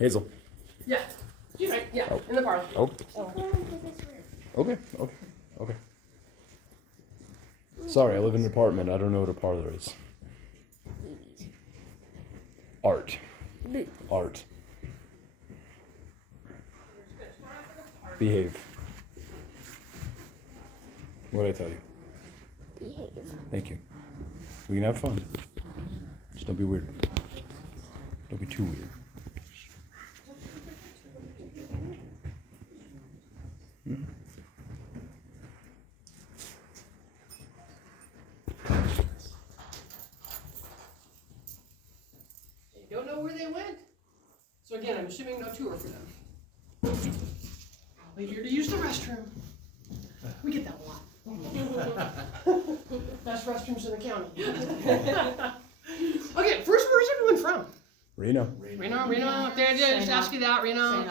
Hazel. Yeah. She's right. Yeah. Oh. In the parlor. Oh. Okay. Sorry, I live in an apartment. I don't know what a parlor is. Art. Behave. What did I tell you? Behave. Thank you. We can have fun. Just don't be weird. Don't be too weird. Hmm? They don't know where they went. So again, I'm assuming no tour for them. We're here to use the restroom. We get that a lot. Best restrooms in the county. Okay, first, where's everyone from? Reno. There, just ask you that, Reno.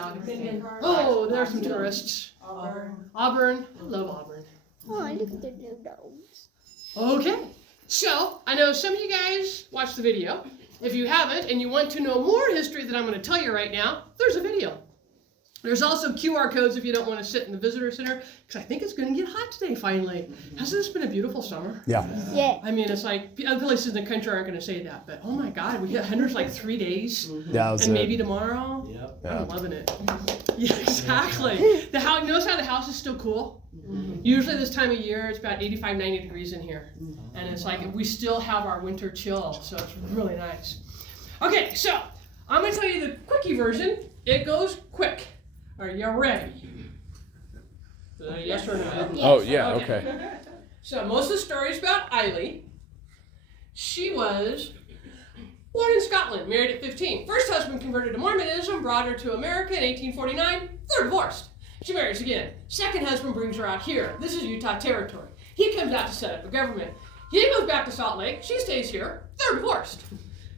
Oh, there's some tourists. Auburn. I love Auburn. Oh, look at the new dogs. Okay, so I know some of you guys watched the video. If you haven't and you want to know more history that I'm going to tell you right now, there's a video. There's also QR codes if you don't want to sit in the visitor center, because I think it's going to get hot today finally. Hasn't this been a beautiful summer? Yeah. Yeah. I mean, it's like, other places in the country aren't going to say that, but oh my God, we hit hundreds like 3 days, and maybe tomorrow. Yep. I'm loving it. Yeah, exactly. Notice how the house is still cool? Usually this time of year, it's about 85, 90 degrees in here. And it's like, we still have our winter chill, so it's really nice. Okay, so I'm going to tell you the quickie version. It goes quick. Are you ready? Yes or no? Oh, yeah, okay. So most of the story is about Eiley. She was born in Scotland, married at 15. First husband converted to Mormonism, brought her to America in 1849. They're divorced. She marries again. Second husband brings her out here. This is Utah territory. He comes out to set up a government. He goes back to Salt Lake. She stays here. They're divorced.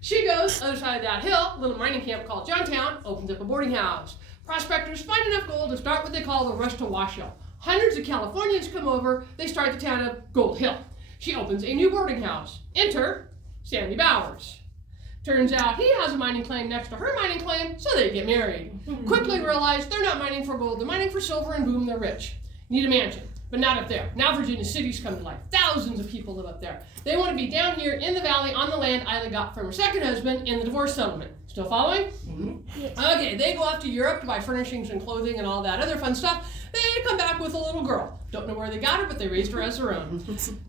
She goes other side of that hill, a little mining camp called Johntown, opens up a boarding house. Prospectors find enough gold to start what they call the rush to Washoe. Hundreds of Californians come over. They start the town of Gold Hill. She opens a new boarding house. Enter Sandy Bowers. Turns out he has a mining claim next to her mining claim, so they get married. Quickly realize they're not mining for gold, they're mining for silver, and boom, they're rich. Need a mansion, but not up there. Now Virginia City's come to life. Thousands of people live up there. They want to be down here in the valley on the land Eiley got from her second husband in the divorce settlement. Still following? Yes. Okay, they go off to Europe to buy furnishings and clothing and all that other fun stuff. They come back with a little girl. Don't know where they got her, but they raised her as their own.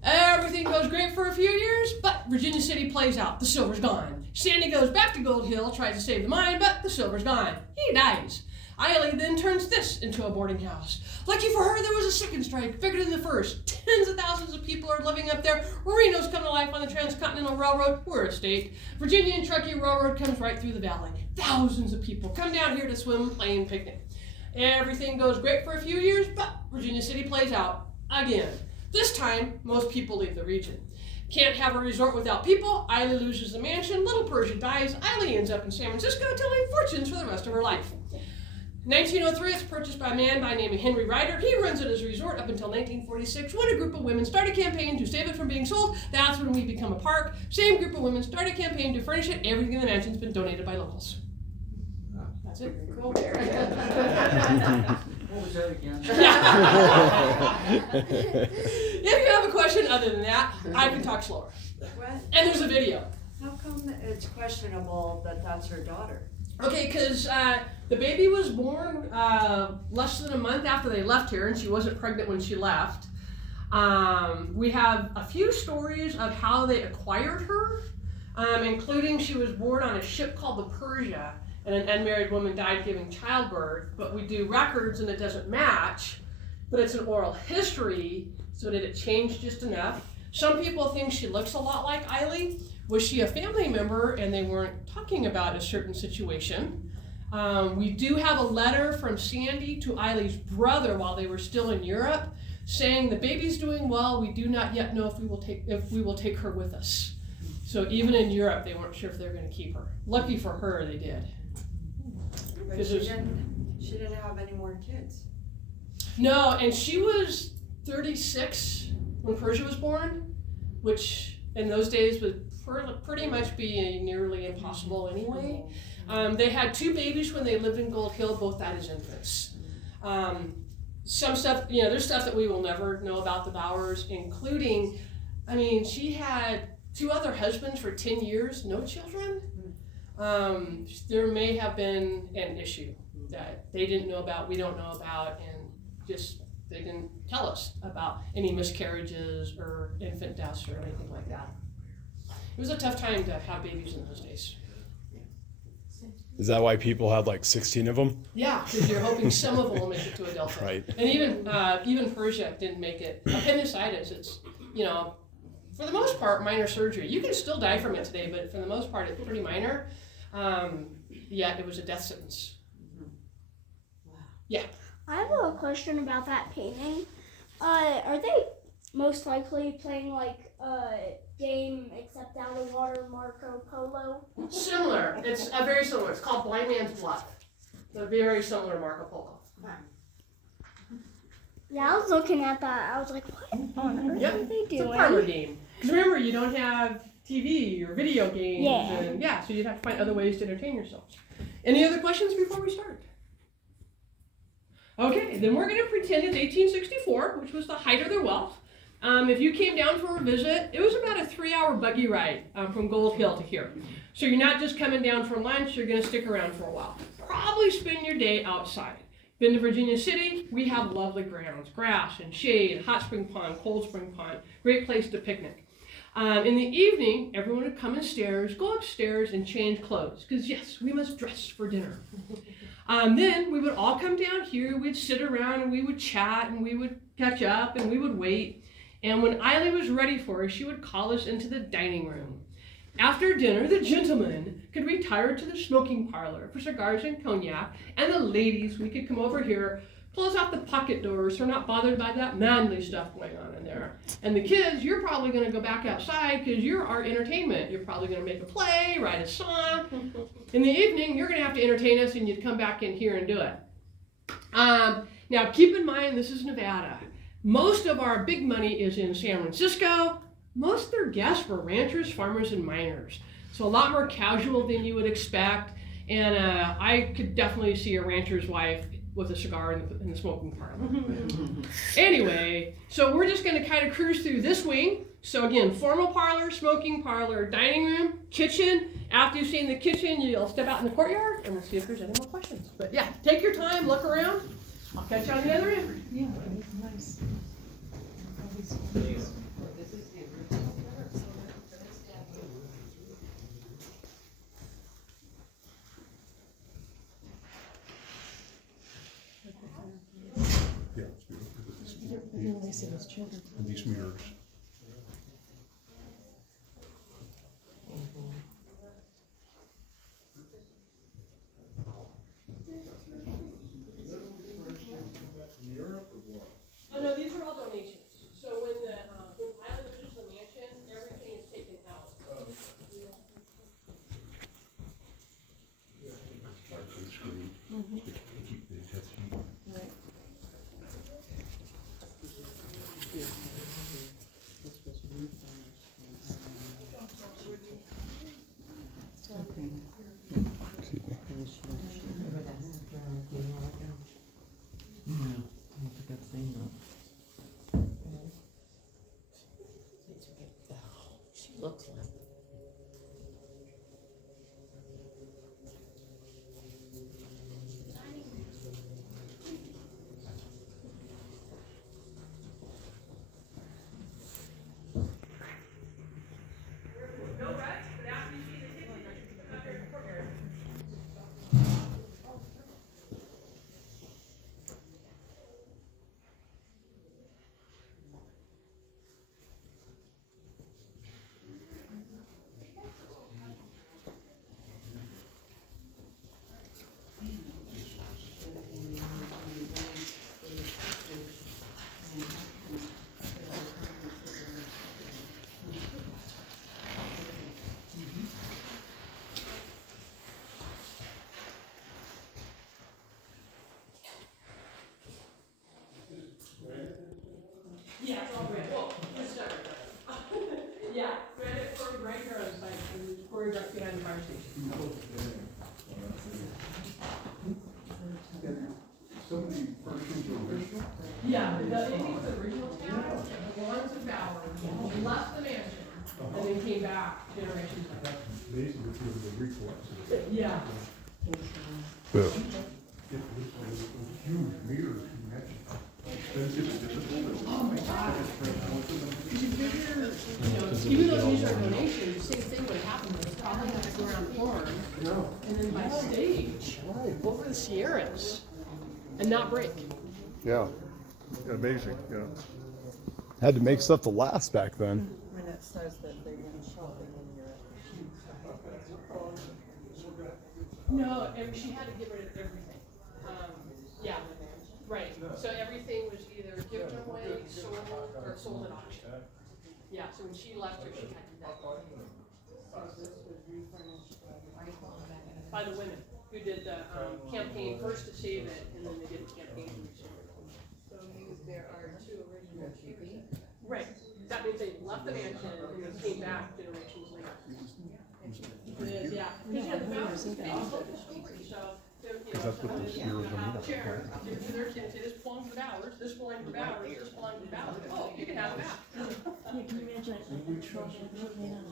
Everything goes great for a few years, but Virginia City plays out. The silver's gone. Sandy goes back to Gold Hill, tries to save the mine, but the silver's gone. He dies. Eiley then turns this into a boarding house. Lucky for her, there was a second strike, bigger than the first. Tens of thousands of people are living up there. Reno's come to life on the Transcontinental Railroad. We're a state. Virginia and Truckee Railroad comes right through the valley. Thousands of people come down here to swim, play, and picnic. Everything goes great for a few years, but Virginia City plays out again. This time, most people leave the region. Can't have a resort without people. Eiley loses the mansion. Little Persia dies. Eiley ends up in San Francisco telling fortunes for the rest of her life. 1903, it's purchased by a man by the name of Henry Ryder. He runs it as a resort up until 1946, when a group of women start a campaign to save it from being sold. That's when we become a park. Same group of women start a campaign to furnish it. Everything in the mansion's been donated by locals. That's it. Cool. What was that again? If you have a question other than that, I can talk slower. What? And there's a video. How come it's questionable that that's her daughter? Okay, because the baby was born less than a month after they left here, and she wasn't pregnant when she left. We have a few stories of how they acquired her, including she was born on a ship called the Persia, and an unmarried woman died giving childbirth. But we do records, and it doesn't match, but it's an oral history, so did it change just enough? Some people think she looks a lot like Eiley. Was she a family member and they weren't talking about a certain situation? We do have a letter from Sandy to Eiley's brother while they were still in Europe, saying the baby's doing well. We do not yet know if we will take her with us. So even in Europe, they weren't sure if they were going to keep her. Lucky for her, they did. But she didn't have any more kids. No, and she was 36 when Persia was born, which in those days was pretty much be nearly impossible anyway. They had 2 babies when they lived in Gold Hill, both died as infants. Some stuff, there's stuff that we will never know about the Bowers, including, she had 2 other husbands for 10 years, no children. There may have been an issue that they didn't know about, we don't know about, and just they didn't tell us about any miscarriages or infant deaths or anything like that. It was a tough time to have babies in those days. Is that why people have like 16 of them? Yeah, because you're hoping some of them will make it to adulthood. Right. And even Persia didn't make it. Appendicitis, it's, for the most part, minor surgery. You can still die from it today, but for the most part, it's pretty minor. Yeah, it was a death sentence. Yeah. I have a question about that painting. Are they most likely playing like a game except out of water, Marco Polo? Similar. It's very similar. It's called Blind Man's Bluff. So very similar to Marco Polo. Yeah, I was looking at that. I was like, what on earth are they It's a doing? parlor game. Because remember, you don't have TV or video games. Yeah. And so you'd have to find other ways to entertain yourselves. Any other questions before we start? Okay, then we're going to pretend it's 1864, which was the height of their wealth. If you came down for a visit, it was about a 3-hour buggy ride from Gold Hill to here. So you're not just coming down for lunch, you're going to stick around for a while. Probably spend your day outside. Been to Virginia City, we have lovely grounds, grass and shade, hot spring pond, cold spring pond, great place to picnic. In the evening, everyone would come go upstairs and change clothes, because yes, we must dress for dinner. Then we would all come down here, we'd sit around and we would chat and we would catch up and we would wait. And when Eiley was ready for us, she would call us into the dining room. After dinner, the gentlemen could retire to the smoking parlor for cigars and cognac, and the ladies, we could come over here, close out the pocket doors so we're not bothered by that manly stuff going on in there. And the kids, you're probably going to go back outside because you're our entertainment. You're probably going to make a play, write a song. In the evening, you're going to have to entertain us and you'd come back in here and do it. Now keep in mind, this is Nevada. Most of our big money is in San Francisco. Most of their guests were ranchers, farmers, and miners. So a lot more casual than you would expect. And I could definitely see a rancher's wife with a cigar in the smoking parlor. Anyway, so we're just going to kind of cruise through this wing. So again, formal parlor, smoking parlor, dining room, kitchen. After you've seen the kitchen, you'll step out in the courtyard and we'll see if there's any more questions. But yeah, take your time, look around. I'll catch you on the other end. Yeah, nice. Yeah, it's beautiful. And these mirrors. Oh no, these are all donations. So when Island loses the mansion, everything is taken out. Looks like. No rush, but after you see the kitchen, you can come out there in the courtyard. behind the fire station. Some of the furnishings are original? Yeah, it was the original town, the ones of Ballard, left the mansion, and then came back generations later. Amazing if you were the reflex. Yeah. Yeah. Huge mirrors, you imagine how expensive it is. Oh my God. Because you figure, even though these are donations, the same thing would happen, it's probably have to go around the horn, and then by stage, over the Sierras, and not break. Yeah, amazing, yeah. Had to make stuff to last back then. When it says that they went shopping in Europe. No, she had to get rid of everything. Yeah, right. So everything was either given away, sold, or sold at auction. Yeah, so when she left her, she had to do that. By the women who did the campaign first to save it, and then they did the campaign to restore it. So there are two original TV. Right. That means they left the mansion and they came back generations later. It is, yeah. Because you have the mountains, they all told the story, so. That's what the heroes are made of. Chair, give it to their kids, say, this belongs to Bowers, this belongs to Bowers, this belongs to Bowers. Oh, you can have it back. Yeah, can you imagine a truck made out of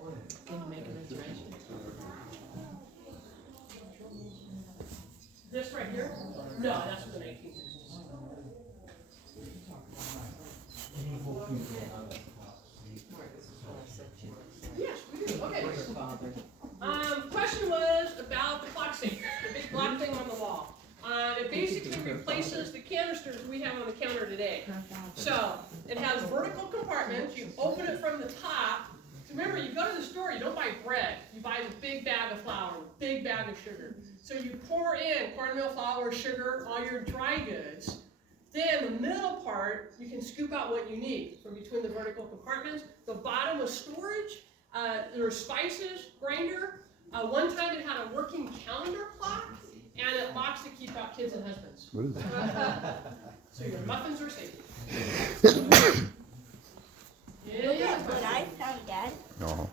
wood? Can you make an inspiration? This right here? No, that's from the 1960s. Yes, we do. Okay. Question was about the clock safe, the big black thing on the wall. It basically replaces the canisters we have on the counter today. So it has vertical compartments. You open it from the top. Remember, you go to the store, you don't buy bread. You buy the big bag of flour, big bag of sugar. So you pour in cornmeal flour, sugar, all your dry goods. Then the middle part, you can scoop out what you need from between the vertical compartments. The bottom was storage. There were spices, grinder. One time it had a working calendar clock, and it locks to keep out kids and husbands. What is that? So your muffins are safe. Look Yeah. at what I found, Dad. No.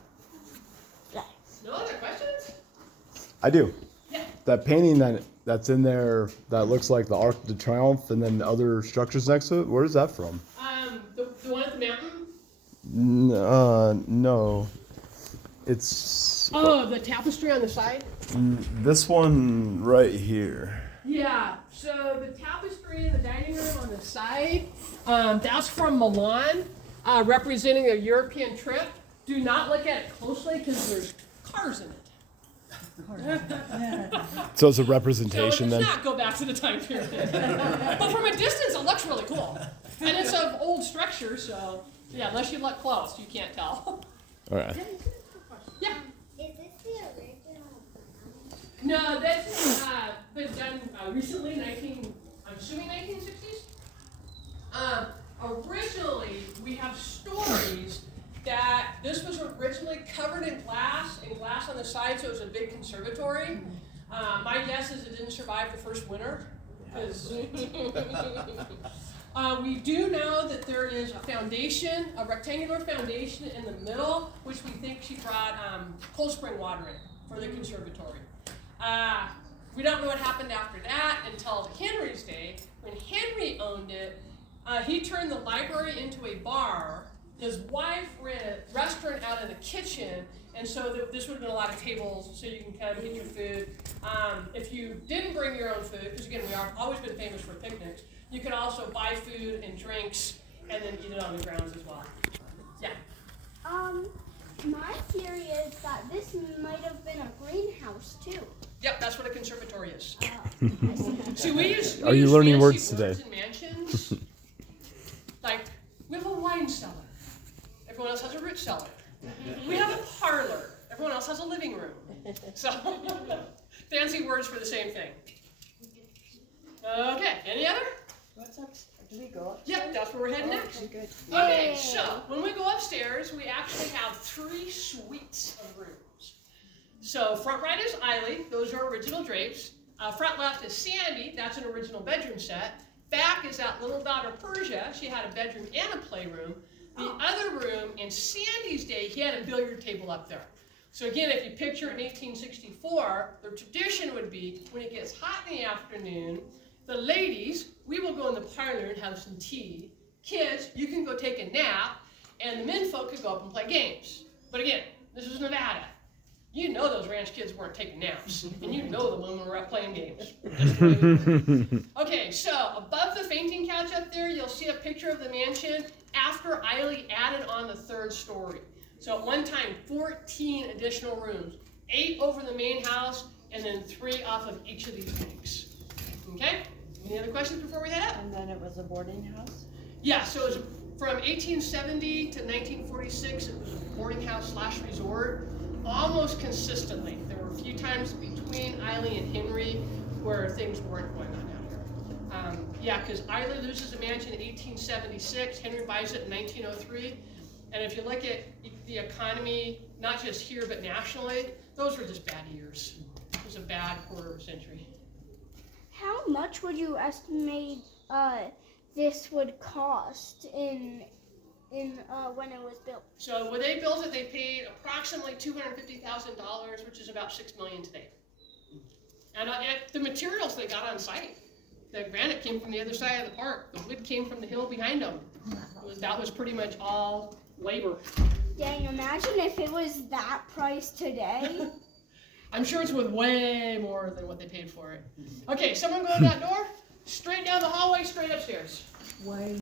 No other questions? I do. Yeah. That painting that's in there that looks like the Arc de Triomphe and then other structures next to it, where is that from? The one at the mountain? No. It's Oh, the tapestry on the side? this one right here. Yeah, so the tapestry in the dining room on the side, that's from Milan, representing a European trip. Do not look at it closely because there's cars in it. So it's a So representation it then? does not go back to the time period. But from a distance, it looks really cool. And it's of old structure, so yeah, unless you look close, you can't tell. All right. Yeah. Is this the original? No, that's been done recently, I'm assuming 1960s. Originally, we have stories that this was originally covered in glass and glass on the side, so it was a big conservatory. My guess is it didn't survive the first winter. 'Cause we do know that there is a foundation, a rectangular foundation in the middle, which we think she brought cold spring water in for the conservatory. We don't know what happened after that until Henry's day. When Henry owned it, he turned the library into a bar. His wife ran a restaurant out in the kitchen, and so this would have been a lot of tables, so you can come get your food. If you didn't bring your own food, because again, we are always been famous for picnics, you could also buy food and drinks, and then eat it on the grounds as well. Yeah. My theory is that this might have been a greenhouse too. Yep, that's what a conservatory is. I see. See, we use Are you use learning fancy words today? in mansions. Like, we have a wine cellar. Everyone else has a root cellar. We have a parlor. Everyone else has a living room. So, fancy words for the same thing. Okay, any other? What's up? Do we go up? Yep, that's where we're heading next. Good. Okay, so when we go upstairs, we actually have 3 suites of rooms. So front right is Eiley, those are original drapes. Front left is Sandy, that's an original bedroom set. Back is that little daughter Persia, she had a bedroom and a playroom. The other room, in Sandy's day, he had a billiard table up there. So again, if you picture in 1864, the tradition would be when it gets hot in the afternoon, the ladies, we will go in the parlor and have some tea. Kids, you can go take a nap, and the men folk could go up and play games. But again, this is Nevada. You know those ranch kids weren't taking naps, and you know the women were up playing games. Just the way they were. Okay, so above the fainting couch up there, you'll see a picture of the mansion after Eiley added on the 3rd story. So at one time, 14 additional rooms, 8 over the main house, and then 3 off of each of these wings. Okay? Any other questions before we head up? And then it was a boarding house? Yeah, so it was from 1870 to 1946, it was a boarding house / resort, almost consistently. There were a few times between Eiley and Henry where things weren't going on down here. Yeah, because Eiley loses the mansion in 1876, Henry buys it in 1903, and if you look at the economy, not just here but nationally, those were just bad years. It was a bad quarter of a century. How much would you estimate this would cost in when it was built? So when they built it, they paid approximately $250,000, which is about $6 million today. And the materials they got on site, the granite came from the other side of the park. The wood came from the hill behind them. That was pretty much all labor. Dang, imagine if it was that price today. I'm sure it's worth way more than what they paid for it. Okay, someone go in that door, straight down the hallway, straight upstairs. Why